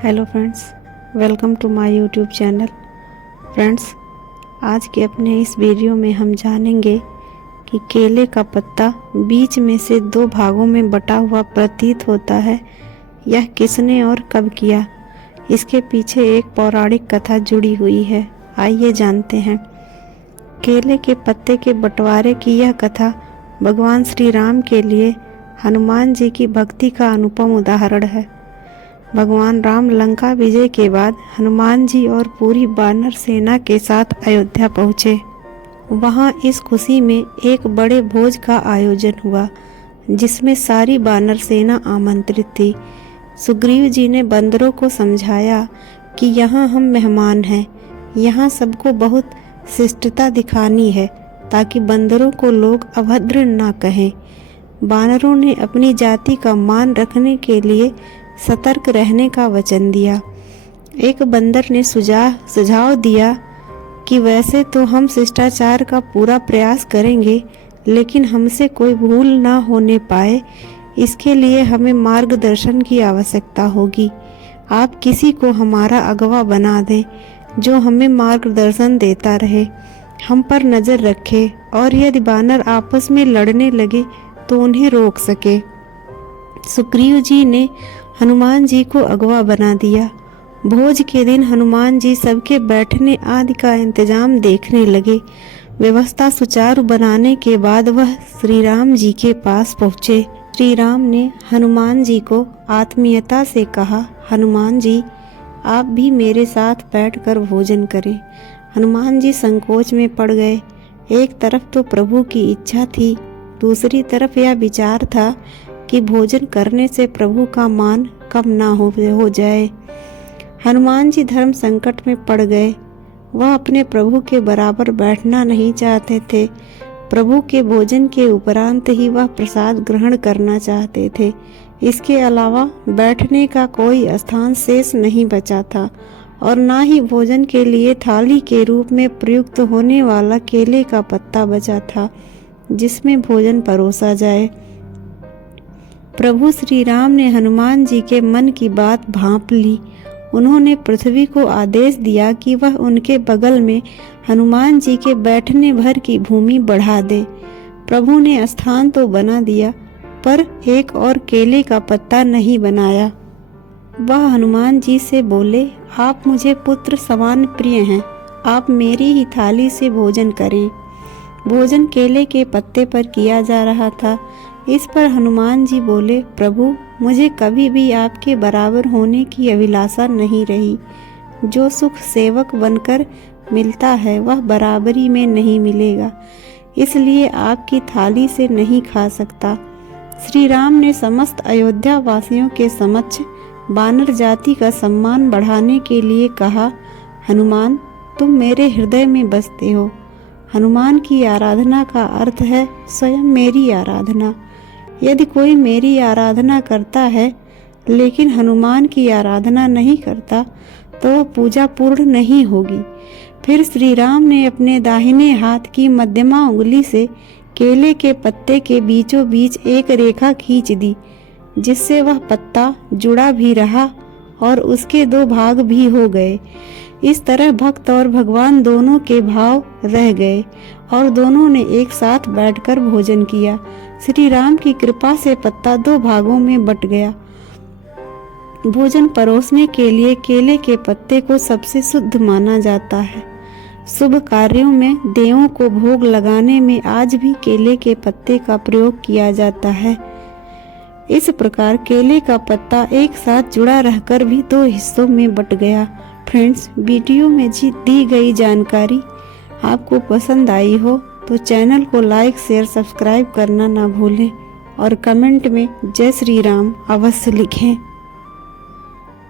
Hello friends, welcome to my YouTube channel. Friends, आज के अपने इस वीडियो में हम जानेंगे कि केले का पत्ता बीच में से दो भागों में बटा हुआ प्रतीत होता है। यह किसने और कब किया? इसके पीछे एक पौराणिक कथा जुड़ी हुई है। आइए जानते हैं। केले के पत्ते के बंटवारे की यह कथा भगवान श्री राम के लिए हनुमान जी की भक्ति का अनुपम उदाहरण है। भगवान राम लंका विजय के बाद हनुमान जी और पूरी वानर सेना के साथ अयोध्या पहुँचे। वहाँ इस खुशी में एक बड़े भोज का आयोजन हुआ जिसमें सारी वानर सेना आमंत्रित थी। सुग्रीव जी ने बंदरों को समझाया कि यहाँ हम मेहमान हैं, यहाँ सबको बहुत शिष्टता दिखानी है ताकि बंदरों को लोग अभद्र ना कहें। वानरों ने अपनी जाति का मान रखने के लिए सतर्क रहने का वचन दिया। एक बंदर ने सुझाव दिया कि वैसे तो हम शिष्टाचार का पूरा प्रयास करेंगे, लेकिन हमसे कोई भूल ना होने पाए, इसके लिए हमें मार्गदर्शन की आवश्यकता होगी। आप किसी को हमारा अगवा बना दें जो हमें मार्गदर्शन देता रहे, हम पर नज़र रखे और यदि वानर आपस में लड़ने लगे तो उन्हें रोक सके। सुग्रीव जी ने हनुमान जी को अगवा बना दिया। भोज के दिन हनुमान जी सबके बैठने आदि का इंतजाम देखने लगे। व्यवस्था सुचारू बनाने के बाद वह श्री राम जी के पास पहुँचे। श्री राम ने हनुमान जी को आत्मीयता से कहा, हनुमान जी, आप भी मेरे साथ बैठकर भोजन करें। हनुमान जी संकोच में पड़ गए। एक तरफ तो प्रभु की इच्छा थी, दूसरी तरफ यह विचार था कि भोजन करने से प्रभु का मान कम ना हो जाए। हनुमान जी धर्म संकट में पड़ गए। वह अपने प्रभु के बराबर बैठना नहीं चाहते थे। प्रभु के भोजन के उपरांत ही वह प्रसाद ग्रहण करना चाहते थे। इसके अलावा बैठने का कोई स्थान शेष नहीं बचा था और ना ही भोजन के लिए थाली के रूप में प्रयुक्त होने वाला केले का पत्ता बचा था जिसमें भोजन परोसा जाए। प्रभु श्री राम ने हनुमान जी के मन की बात भांप ली। उन्होंने पृथ्वी को आदेश दिया कि वह उनके बगल में हनुमान जी के बैठने भर की भूमि बढ़ा दे। प्रभु ने स्थान तो बना दिया पर एक और केले का पत्ता नहीं बनाया। वह हनुमान जी से बोले, आप मुझे पुत्र समान प्रिय हैं, आप मेरी ही थाली से भोजन करें। भोजन केले के पत्ते पर किया जा रहा था। इस पर हनुमान जी बोले, प्रभु, मुझे कभी भी आपके बराबर होने की अभिलाषा नहीं रही। जो सुख सेवक बनकर मिलता है वह बराबरी में नहीं मिलेगा, इसलिए आपकी थाली से नहीं खा सकता। श्री राम ने समस्त अयोध्या वासियों के समक्ष वानर जाति का सम्मान बढ़ाने के लिए कहा, हनुमान, तुम मेरे हृदय में बसते हो। हनुमान की आराधना का अर्थ है स्वयं मेरी आराधना। यदि कोई मेरी आराधना करता है लेकिन हनुमान की आराधना नहीं करता तो वह पूजा पूर्ण नहीं होगी। फिर श्री राम ने अपने दाहिने हाथ की मध्यमा उंगली से केले के पत्ते के बीचों बीच एक रेखा खींच दी, जिससे वह पत्ता जुड़ा भी रहा और उसके दो भाग भी हो गए। इस तरह भक्त और भगवान दोनों के भाव रह गए और दोनों ने एक साथ बैठकर भोजन किया। श्री राम की कृपा से पत्ता दो भागों में बट गया। भोजन परोसने के लिए केले के पत्ते को सबसे शुद्ध माना जाता है। शुभ कार्यों में देवों को भोग लगाने में आज भी केले के पत्ते का प्रयोग किया जाता है। इस प्रकार केले का पत्ता एक साथ जुड़ा रहकर भी दो हिस्सों में बट गया। फ्रेंड्स, वीडियो में दी गई जानकारी आपको पसंद आई हो तो चैनल को लाइक, शेयर, सब्सक्राइब करना ना भूलें और कमेंट में जय श्री राम अवश्य लिखें।